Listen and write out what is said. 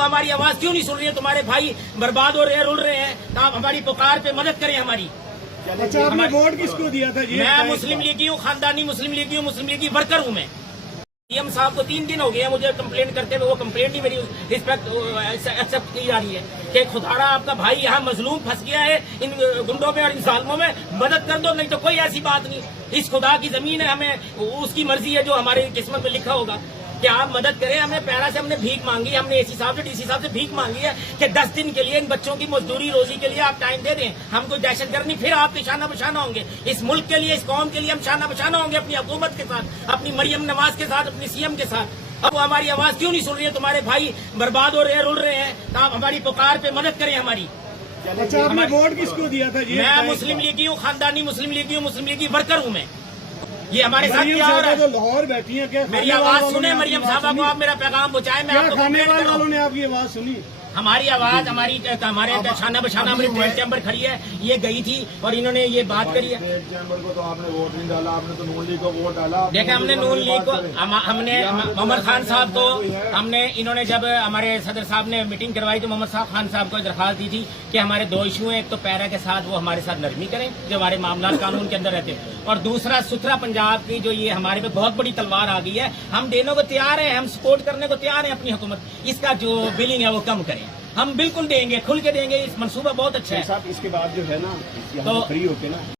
وہ ہماری آواز کیوں نہیں سن رہی ہے؟ تمہارے بھائی برباد ہو رہے ہیں، رول رہے ہیں، تو آپ ہماری پکار پہ مدد کریں ہماری۔ اچھا، آپ نے ووٹ کس کو دیا تھا جی؟ میں مسلم لیگی ہوں، خاندانی مسلم لیگی ہوں، مسلم لیگی ورکر ہوں میں۔ سی ایم صاحب کو 3 دن ہو گئے ہیں مجھے کمپلین کرتے ہوئے، وہ کمپلین ہی میری ایکسپٹ کی جا رہی ہے کہ خدارا آپ کا بھائی یہاں مظلوم پھنس گیا ہے ان گنڈوں میں اور ان ظالموں میں، مدد کر دو، نہیں تو کوئی ایسی بات نہیں۔ اس خدا کی زمین ہے، ہمیں اس کی مرضی ہے جو ہماری قسمت میں لکھا ہوگا کہ آپ مدد کریں ہمیں۔ پیرا سے ہم نے بھیک مانگی، ہم نے اے سی صاحب سے، ڈی سی صاحب سے بھیک مانگی ہے کہ 10 دن کے لیے ان بچوں کی مزدوری روزی کے لیے آپ ٹائم دے دیں، ہم کوئی دہشت گرد نہیں، پھر آپ کے شانہ بشانہ ہوں گے اس ملک کے لیے، اس قوم کے لیے ہم شانہ بشانہ ہوں گے اپنی حکومت کے ساتھ، اپنی مریم نواز کے ساتھ، اپنی سی ایم کے ساتھ۔ اب وہ ہماری آواز کیوں نہیں سن رہی ہے؟ تمہارے بھائی برباد ہو رہے ہیں، رول رہے ہیں، تو آپ ہماری پکار پہ مدد کریں ہماری۔ اچھا، آپ نے ووٹ کس کو دیا تھا جی؟ میں مسلم لیگی ہوں، خاندانی مسلم لیگی ہوں، مسلم لیگی ورکر ہوں میں۔ یہ ہمارے ساتھ مریم کیا ہو رہا صاحبہ ہے؟ تو لاہور بیٹھی ہیں، کیا میری آواز سنیں مریم صاحبہ کو، آپ میرا پیغام پہنچائیں، میں آپ کو کھانے کمپلین کر رہا ہوں۔ والوں نے آپ کی آواز سنی؟ ہماری آواز ہمارے شانہ بشانہ ہماری ٹرین چیمبر کھڑی ہے، یہ گئی تھی اور انہوں نے یہ بات کری ہے۔ ٹرین چیمبر کو تو آپ نے ووٹ نہیں ڈالا، آپ نے تو نون لیگ کو ووٹ ڈالا۔ دیکھیں ہم نے نون لیگ کو، ہم نے محمد خان صاحب کو، ہم نے انہوں نے جب ہمارے صدر صاحب نے میٹنگ کروائی تو محمد خان صاحب کو درخواست دی تھی کہ ہمارے 2 ایشو ہیں، ایک تو پیرا کے ساتھ وہ ہمارے ساتھ نرمی کریں جو ہمارے معاملات قانون کے اندر رہتے ہیں، اور دوسرا ستھرا پنجاب کی جو یہ ہمارے پہ بہت بڑی تلوار آ گئی ہے، ہم دینے کو تیار ہیں، ہم سپورٹ کرنے کو تیار ہیں اپنی حکومت، اس کا جو بلنگ ہے وہ کم کریں، ہم بالکل دیں گے، کھل کے دیں گے، اس منصوبہ بہت اچھا ہے۔ صاحب اس کے بعد جو ہے نا تو فری ہوتے نا